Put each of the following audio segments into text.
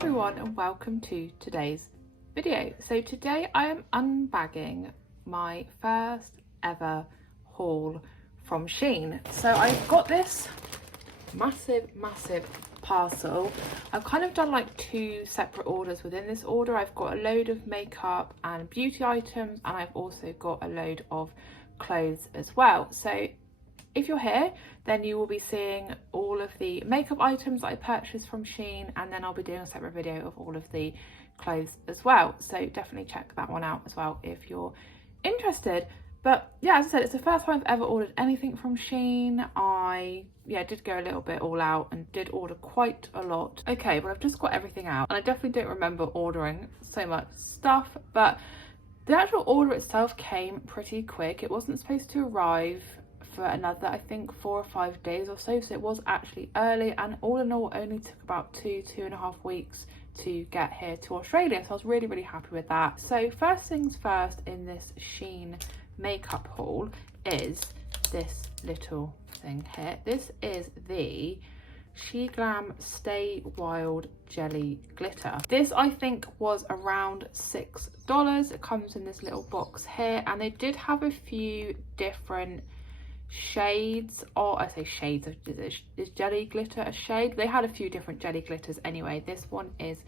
everyone and welcome to today's video. So today I am unbagging my first ever haul from Shein. So I've got this massive parcel. I've kind of done like two separate orders within this order. I've got a load of makeup and beauty items, and I've also got a load of clothes as well. So if you're here, then you will be seeing all of the makeup items that I purchased from Shein, and then I'll be doing a separate video of all of the clothes as well. So definitely check that one out as well if you're interested. But yeah, as I said, it's the first time I've ever ordered anything from Shein. I did go a little bit all out and did order quite a lot. Okay, but I've just got everything out, and I definitely don't remember ordering so much stuff, but the actual order itself came pretty quick. It wasn't supposed to arrive for another, I think, 4 or 5 days or so, so it was actually early, and all in all only took about 2.5 weeks to get here to Australia, so I was really happy with that. So first things first in this Shein makeup haul is this little thing here. This is the Shein Sheglam Stay Wild Jelly Glitter. This I think was around $6. It comes in this little box here, and they did have a few different shades, or I say shades of, is jelly glitter a shade? They had a few different jelly glitters anyway. This one is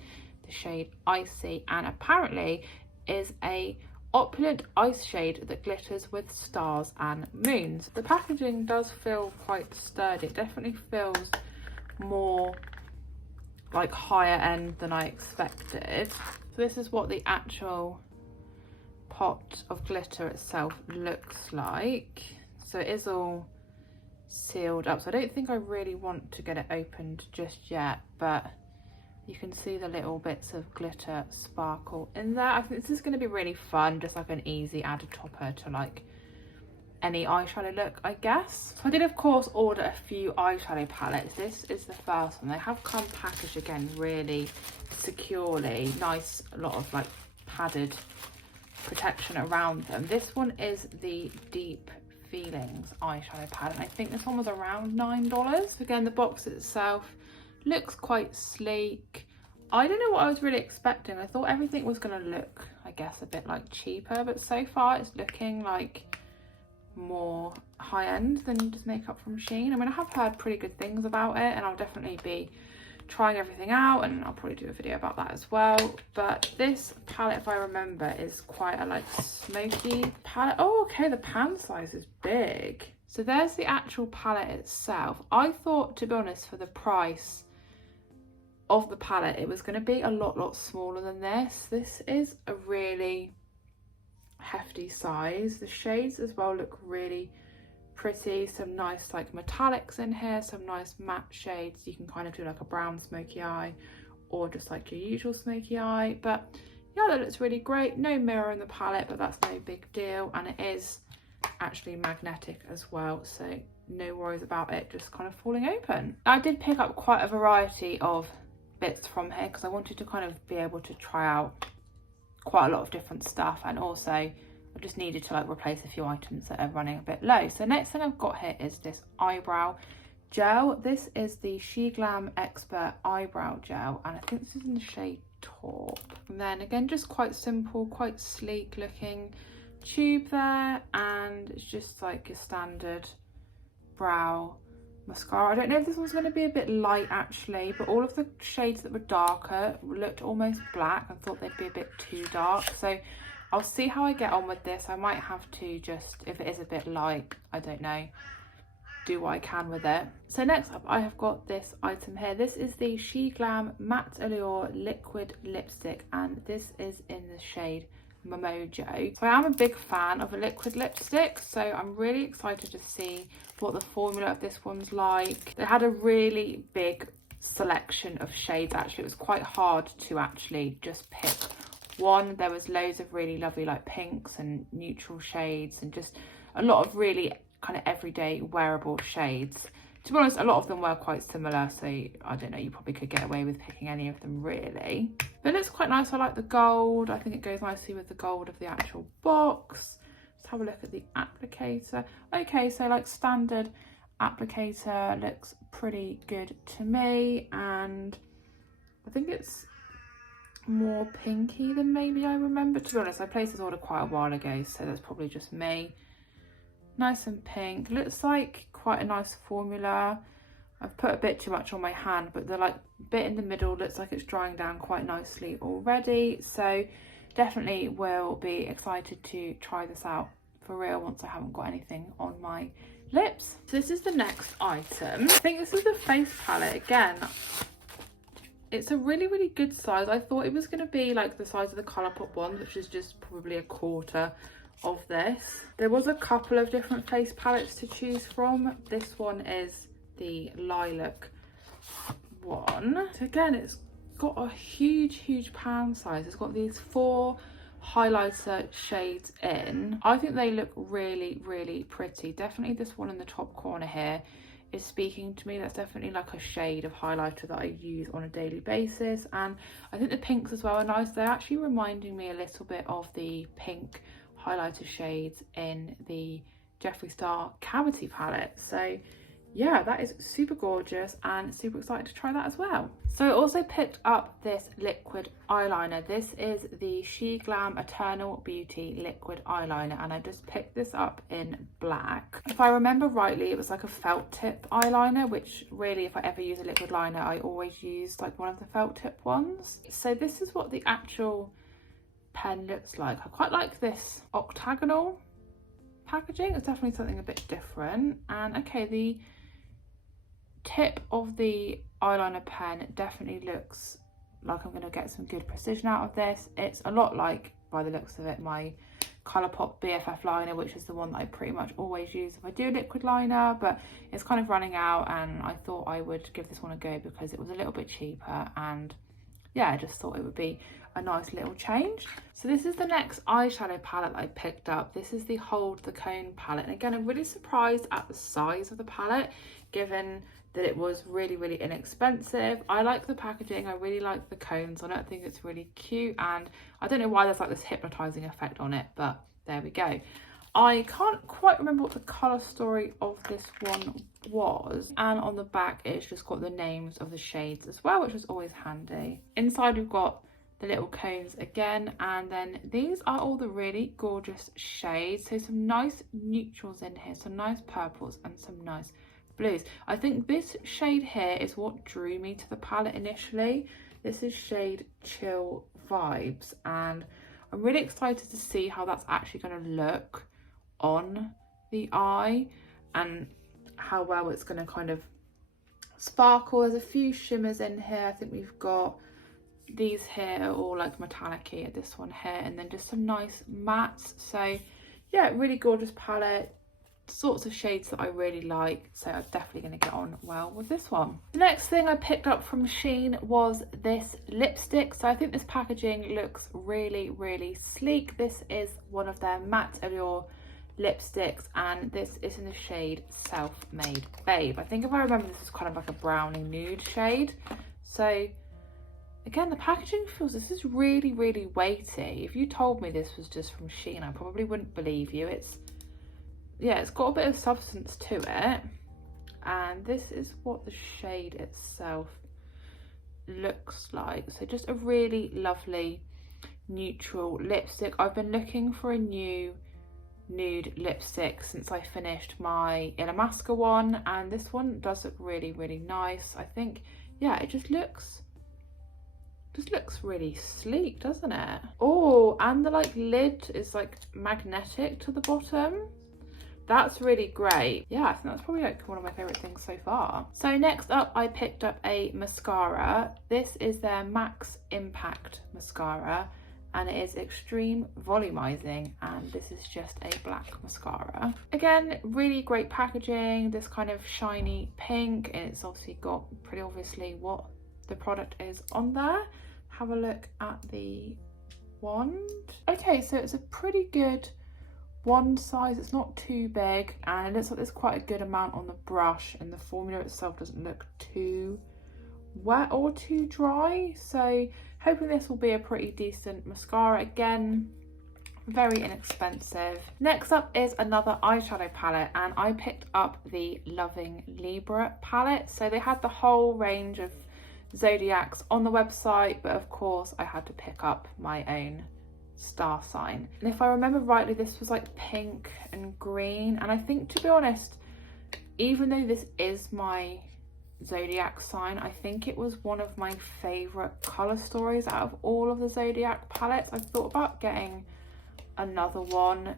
the shade Icy, and apparently is a opulent ice shade that glitters with stars and moons. The packaging does feel quite sturdy. It definitely feels more like higher end than I expected. So this is what the actual pot of glitter itself looks like. So it is all sealed up, so I don't think I really want to get it opened just yet, but you can see the little bits of glitter sparkle in there. I think this is going to be really fun, just like an easy added topper to like any eyeshadow look, I guess. So I did of course order a few eyeshadow palettes. This is the first one. They have come packaged again really securely. Nice, a lot of like padded protection around them. This one is the Deep Feelings eyeshadow palette. I think this one was around $9. Again, the box itself looks quite sleek. I don't know what I was really expecting. I thought everything was going to look, I guess, a bit like cheaper, but so far it's looking like more high-end than just makeup from Shein. I mean, I have heard pretty good things about it, and I'll definitely be trying everything out, and I'll probably do a video about that as well. But this palette, if I remember, is quite a like smoky palette. Oh, okay, the pan size is big. So there's the actual palette itself. I thought, to be honest, for the price of the palette, it was going to be a lot smaller than this. This is a really hefty size. The shades as well look really pretty. Some nice like metallics in here, some nice matte shades. You can kind of do like a brown smoky eye or just like your usual smoky eye. But yeah, that looks really great. No mirror in the palette, but that's no big deal, and it is actually magnetic as well, so no worries about it just kind of falling open. I did pick up quite a variety of bits from here because I wanted to kind of be able to try out quite a lot of different stuff, and also I just needed to like replace a few items that are running a bit low. So next thing I've got here is this eyebrow gel. This is the Shein Sheglam Expert Eyebrow Gel, and I think this is in the shade Taupe. And then again, just quite simple, quite sleek looking tube there, and it's just like a standard brow mascara. I don't know if this one's going to be a bit light actually, but all of the shades that were darker looked almost black. I thought they'd be a bit too dark, so I'll see how I get on with this. I might have to just, if it is a bit light, I don't know, do what I can with it. So next up I have got this item here. This is the Shein Sheglam Matte Allure Liquid Lipstick, and this is in the shade Momojo. So I am a big fan of a liquid lipstick, so I'm really excited to see what the formula of this one's like. They had a really big selection of shades actually. It was quite hard to actually just pick one. There was loads of really lovely like pinks and neutral shades, and just a lot of really kind of everyday wearable shades. To be honest, a lot of them were quite similar, so I don't know, you probably could get away with picking any of them really. But it looks quite nice. I like the gold. I think it goes nicely with the gold of the actual box. Let's have a look at the applicator. Okay, so like standard applicator looks pretty good to me, and I think it's more pinky than maybe I remember. To be honest, I placed this order quite a while ago, so that's probably just me. Nice and pink. Looks like quite a nice formula. I've put a bit too much on my hand, but the like bit in the middle looks like it's drying down quite nicely already. So definitely will be excited to try this out for real once I haven't got anything on my lips. So this is the next item. I think this is the face palette again. It's a really, really good size. I thought it was going to be like the size of the Colourpop one, which is just probably a quarter of this. There was a couple of different face palettes to choose from. This one is the Lilac one. So again, it's got a huge pan size. It's got these 4 highlighter shades in. I think they look really, really pretty. Definitely this one in the top corner here is speaking to me. That's definitely like a shade of highlighter that I use on a daily basis, and I think the pinks as well are nice. They're actually reminding me a little bit of the pink highlighter shades in the Jeffree Star Cavity palette. So yeah, that is super gorgeous and super excited to try that as well. So I also picked up this liquid eyeliner. This is the Shein Sheglam Eternal Beauty liquid eyeliner, and I just picked this up in black. If I remember rightly, it was like a felt tip eyeliner, which really, if I ever use a liquid liner, I always use like one of the felt tip ones. So this is what the actual pen looks like. I quite like this octagonal packaging. It's definitely something a bit different. And okay, the tip of the eyeliner pen definitely looks like I'm going to get some good precision out of this. It's a lot like, by the looks of it, my Colourpop BFF liner, which is the one that I pretty much always use if I do a liquid liner, but it's kind of running out, and I thought I would give this one a go because it was a little bit cheaper, and yeah, I just thought it would be a nice little change. So this is the next eyeshadow palette I picked up. This is the Hold the Cone palette, and again, I'm really surprised at the size of the palette, given that it was really, really inexpensive. I like the packaging. I really like the cones on it. I think it's really cute, and I don't know why there's like this hypnotizing effect on it, but there we go. I can't quite remember what the colour story of this one was, and on the back it's just got the names of the shades as well, which is always handy. Inside we've got the little cones again, and then these are all the really gorgeous shades. So some nice neutrals in here, some nice purples and some nice blues. I think this shade here is what drew me to the palette initially. This is shade Chill Vibes, and I'm really excited to see how that's actually going to look on the eye and how well it's going to kind of sparkle. There's a few shimmers in here. I think we've got these here are all like metallic-y, this one here, and then just some nice mattes. So yeah, really gorgeous palette, sorts of shades that I really like, so I'm definitely going to get on well with this one. The next thing I picked up from Shein was this lipstick. So I think this packaging looks really, really sleek. This is one of their matte Allure lipsticks, and this is in the shade Self-Made Babe. I think if I remember, this is kind of like a brownie nude shade. So again, the packaging feels, this is really, really weighty. If you told me this was just from Shein, I probably wouldn't believe you. Yeah, it's got a bit of substance to it, and this is what the shade itself looks like. So just a really lovely neutral lipstick. I've been looking for a new nude lipstick since I finished my Illamasqua one, and this one does look really, really nice. I think, yeah, it just looks really sleek, doesn't it? Oh, and the like lid is like magnetic to the bottom. That's really great. Yeah, I think that's probably like one of my favorite things so far. So next up, I picked up a mascara. This is their Max Impact Mascara, and it is Extreme Volumizing, and this is just a black mascara. Again, really great packaging, this kind of shiny pink, and it's obviously got pretty obviously what the product is on there. Have a look at the wand. Okay, so it's a pretty good wand size. It's not too big, and it looks like there's quite a good amount on the brush, and the formula itself doesn't look too wet or too dry. So hoping this will be a pretty decent mascara. Again, very inexpensive. Next up is another eyeshadow palette, and I picked up the Loving Libra palette. So they had the whole range of zodiacs on the website, but of course I had to pick up my own star sign. And if I remember rightly, this was like pink and green, and I think, to be honest, even though this is my zodiac sign, I think it was one of my favorite color stories out of all of the zodiac palettes. I thought about getting another one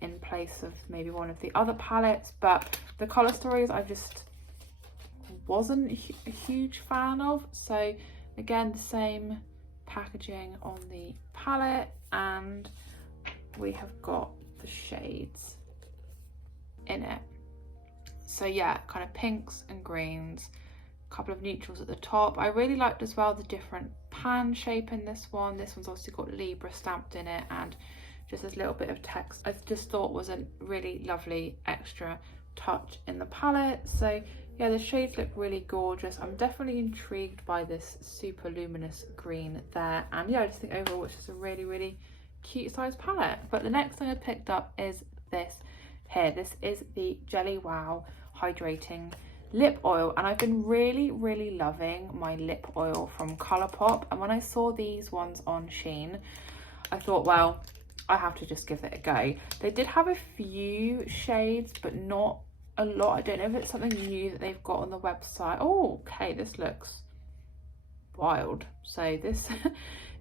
in place of maybe one of the other palettes, but the color stories I just wasn't a huge fan of. So again, the same packaging on the palette, and we have got the shades in it. So yeah, kind of pinks and greens, a couple of neutrals at the top. I really liked as well the different pan shape in this one. This one's obviously got Libra stamped in it, and just this little bit of text I just thought was a really lovely extra touch in the palette. So yeah, the shades look really gorgeous. I'm definitely intrigued by this super luminous green there, and yeah, I just think overall it's just a really cute size palette. But the next thing I picked up is this here. This is the Jelly Wow Hydrating Lip Oil, and I've been really loving my lip oil from Colourpop, and when I saw these ones on Shein, I thought, well, I have to just give it a go. They did have a few shades, but not a lot. I don't know if it's something new that they've got on the website. Oh, okay, this looks wild. So this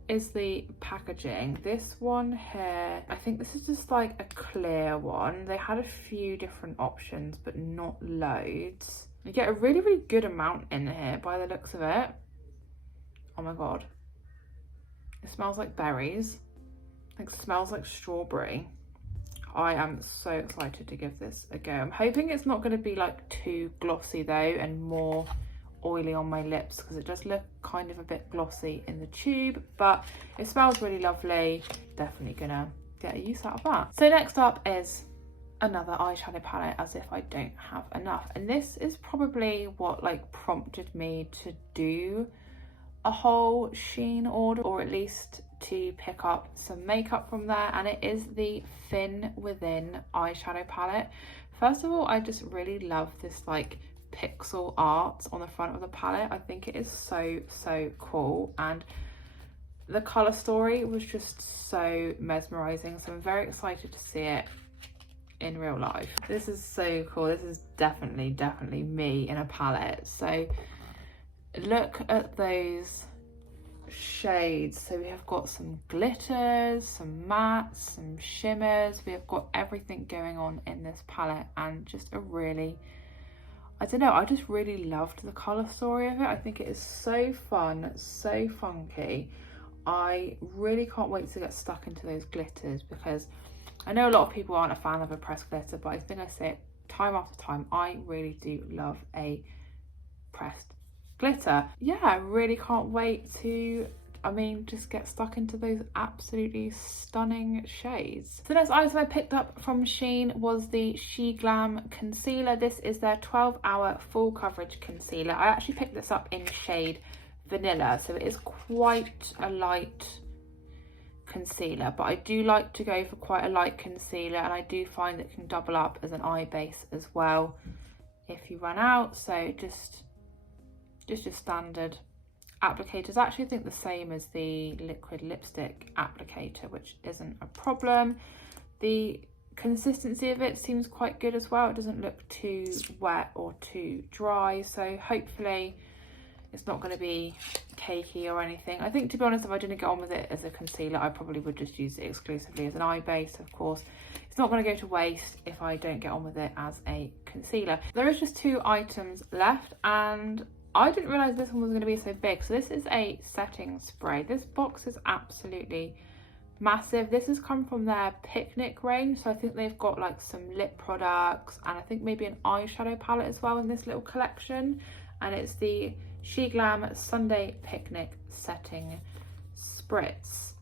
is the packaging. This one here, I think this is just like a clear one. They had a few different options, but not loads. You get a really good amount in here by the looks of it. Oh my god, it smells like berries. It smells like strawberry. I am so excited to give this a go. I'm hoping it's not going to be like too glossy though, and more oily on my lips, because it does look kind of a bit glossy in the tube, but it smells really lovely. Definitely gonna get a use out of that. So next up is another eyeshadow palette, as if I don't have enough, and this is probably what like prompted me to do a whole Shein order, or at least to pick up some makeup from there, and it is the Thin Within eyeshadow palette. First of all, I just really love this like pixel art on the front of the palette. I think it is so cool, and the color story was just so mesmerizing, so I'm very excited to see it in real life. This is so cool. This is definitely me in a palette. So look at those shades. So we have got some glitters, some mattes, some shimmers. We have got everything going on in this palette, and just a really, I don't know, I just really loved the colour story of it. I think it is so fun, so funky. I really can't wait to get stuck into those glitters, because I know a lot of people aren't a fan of a pressed glitter, but I think I say it time after time, I really do love a pressed glitter. Yeah, I really can't wait to, I mean, just get stuck into those absolutely stunning shades. The next item I picked up from Shein was the Glam Concealer. This is their 12-hour full coverage concealer. I actually picked this up in shade Vanilla, so it is quite a light concealer, but I do like to go for quite a light concealer, and I do find it can double up as an eye base as well if you run out. So just your standard applicators. Actually, I think the same as the liquid lipstick applicator, which isn't a problem. The consistency of it seems quite good as well. It doesn't look too wet or too dry, so hopefully it's not going to be cakey or anything. I think, to be honest, if I didn't get on with it as a concealer, I probably would just use it exclusively as an eye base. Of course, it's not going to go to waste if I don't get on with it as a concealer. There is just 2 items left, and I didn't realise this one was going to be so big. So this is a setting spray. This box is absolutely massive. This has come from their Picnic range, so I think they've got like some lip products, and I think maybe an eyeshadow palette as well in this little collection. And it's the Sheglam Sunday Picnic Setting Spritz.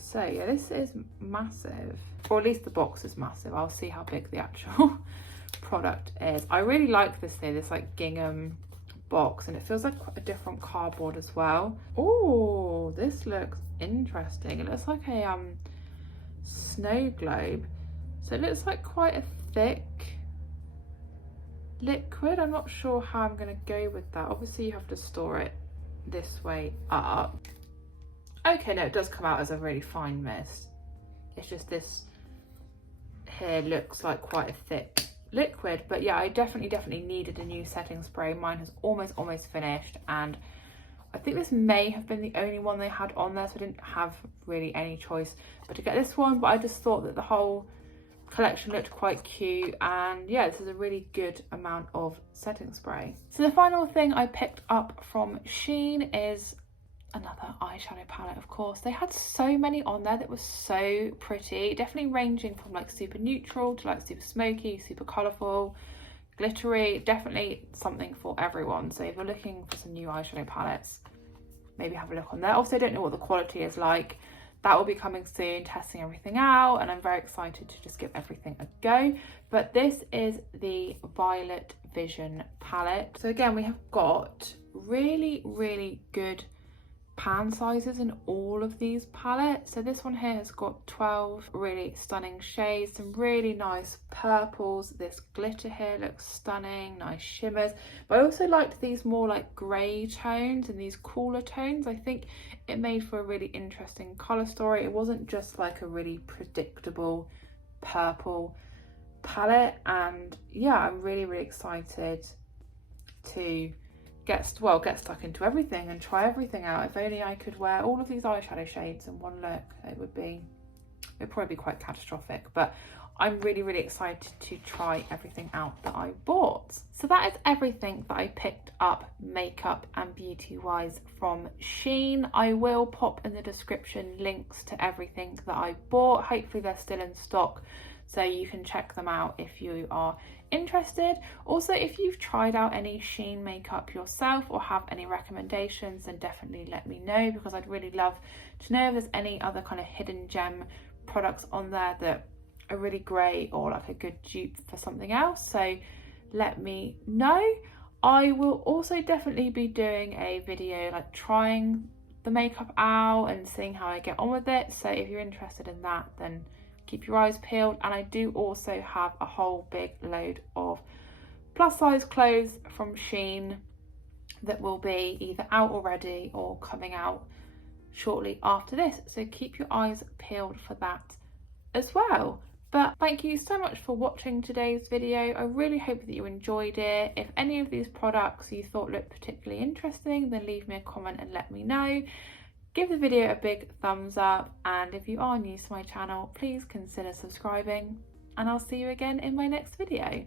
So yeah, this is massive, or at least the box is massive. I'll see how big the actual product is. I really like this thing, this like gingham box, and it feels like quite a different cardboard as well. Oh, this looks interesting. It looks like a snow globe, so it looks like quite a thick liquid. I'm not sure how I'm going to go with that. Obviously you have to store it this way up. Okay, no, it does come out as a really fine mist. It's just this here looks like quite a thick liquid. But yeah, I definitely needed a new setting spray. Mine has almost finished, and I think this may have been the only one they had on there, so I didn't have really any choice but to get this one. But I just thought that the whole collection looked quite cute, and yeah, this is a really good amount of setting spray. So the final thing I picked up from Shein is another eyeshadow palette. Of course, they had so many on there that was so pretty, definitely ranging from like super neutral to like super smoky, super colourful, glittery. Definitely something for everyone. So if you're looking for some new eyeshadow palettes, maybe have a look on there. Also, I don't know what the quality is like. That will be coming soon, testing everything out, and I'm very excited to just give everything a go. But this is the Violet Vision palette. So again, we have got really good pan sizes in all of these palettes. So this one here has got 12 really stunning shades, some really nice purples. This glitter here looks stunning, nice shimmers. But I also liked these more like grey tones and these cooler tones. I think it made for a really interesting colour story. It wasn't just like a really predictable purple palette. And yeah, I'm really excited to get stuck into everything and try everything out. If only I could wear all of these eyeshadow shades in one look, it'd probably be quite catastrophic. But I'm really excited to try everything out that I bought. So that is everything that I picked up makeup and beauty wise from Shein. I will pop in the description links to everything that I bought. Hopefully they're still in stock, so you can check them out if you are interested. Also, if you've tried out any Shein makeup yourself or have any recommendations, then definitely let me know, because I'd really love to know if there's any other kind of hidden gem products on there that are really great or like a good dupe for something else. So let me know. I will also definitely be doing a video like trying the makeup out and seeing how I get on with it. So if you're interested in that, then keep your eyes peeled. And I do also have a whole big load of plus size clothes from Shein that will be either out already or coming out shortly after this, so keep your eyes peeled for that as well. But thank you so much for watching today's video. I really hope that you enjoyed it. If any of these products you thought looked particularly interesting, then leave me a comment and let me know. Give the video a big thumbs up, and if you are new to my channel, please consider subscribing, and I'll see you again in my next video.